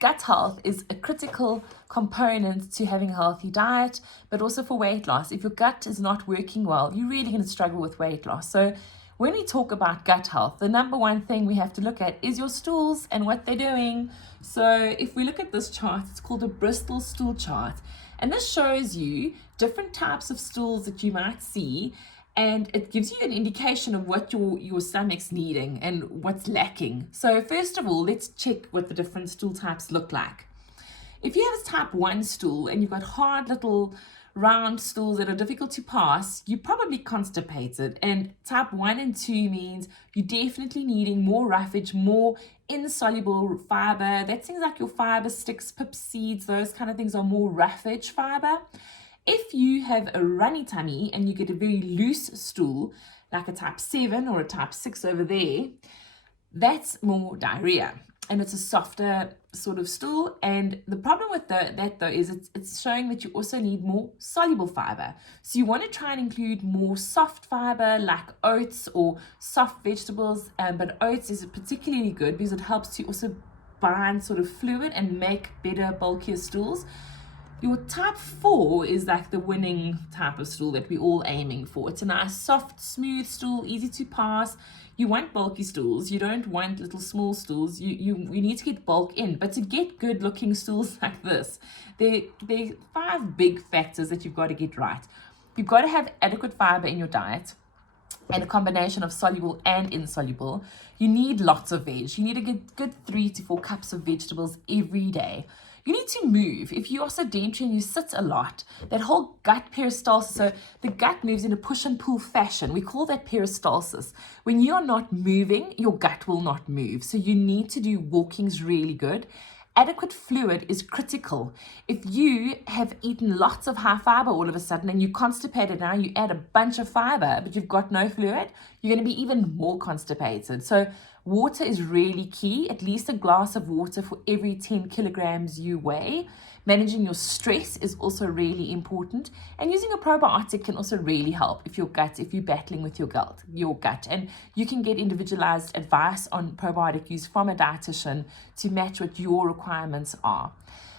Gut health is a critical component to having a healthy diet, but also for weight loss. If your gut is not working well, you're really going to struggle with weight loss. So when we talk about gut health, the number one thing we have to look at is your stools and what they're doing. So if we look at this chart, it's called a Bristol stool chart. And this shows you different types of stools that you might see, and it gives you an indication of what your stomach's needing and what's lacking. So first of all, let's check what the different stool types look like. If you have a type 1 stool and you've got hard little round stools that are difficult to pass, you're probably constipated. And type 1 and 2 means you're definitely needing more roughage, more insoluble fiber. That's things like your fiber sticks, pip seeds, those kind of things are more roughage fiber. If you have a runny tummy and you get a very loose stool, like a type 7 or a type 6 over there, that's more diarrhea. And it's a softer sort of stool. And the problem with that though is it's showing that you also need more soluble fiber. So you want to try and include more soft fiber like oats or soft vegetables. But oats is particularly good because it helps to also bind sort of fluid and make better, bulkier stools. Your type 4 is like the winning type of stool that we're all aiming for. It's a nice, soft, smooth stool, easy to pass. You want bulky stools. You don't want little small stools. You need to get bulk in. But to get good looking stools like this, there are 5 big factors that you've got to get right. You've got to have adequate fiber in your diet, and a combination of soluble and insoluble. You need lots of veg. You need a good 3 to 4 cups of vegetables every day. You need to move. If you are sedentary and you sit a lot, that whole gut peristalsis, so the gut moves in a push and pull fashion. We call that peristalsis. When you are not moving, your gut will not move. So you need to do walking's really good. Adequate fluid is critical. If you have eaten lots of high fiber all of a sudden and you're constipated now, you add a bunch of fiber, but you've got no fluid, you're going to be even more constipated. So water is really key, at least a glass of water for every 10 kilograms you weigh. Managing your stress is also really important, and using a probiotic can also really help if you're battling with your gut. And you can get individualized advice on probiotic use from a dietitian to match what your requirements are.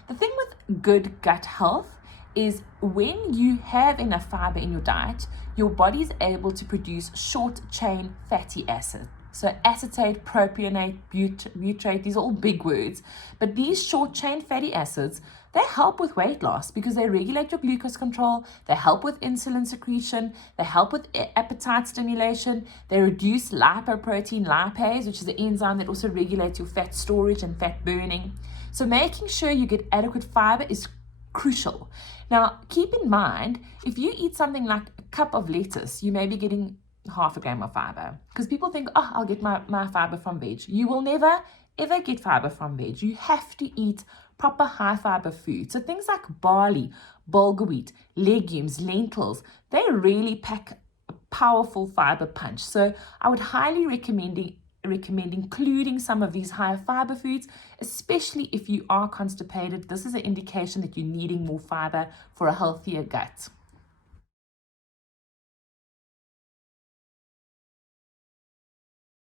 The thing with good gut health is when you have enough fiber in your diet, your body is able to produce short chain fatty acids. So acetate, propionate, butyrate, these are all big words. But these short chain fatty acids, they help with weight loss because they regulate your glucose control, they help with insulin secretion, they help with appetite stimulation, they reduce lipoprotein lipase, which is the enzyme that also regulates your fat storage and fat burning. So making sure you get adequate fiber is crucial. Now, keep in mind, if you eat something like a cup of lettuce, you may be getting half a gram of fiber, because people think, oh, I'll get my fiber from veg. You will never ever get fiber from veg. You have to eat proper high fiber food. So things like barley, bulgur wheat, legumes, lentils, they really pack a powerful fiber punch. So I would highly recommend including some of these higher fiber foods, especially if you are constipated. This is an indication that you're needing more fiber for a healthier gut.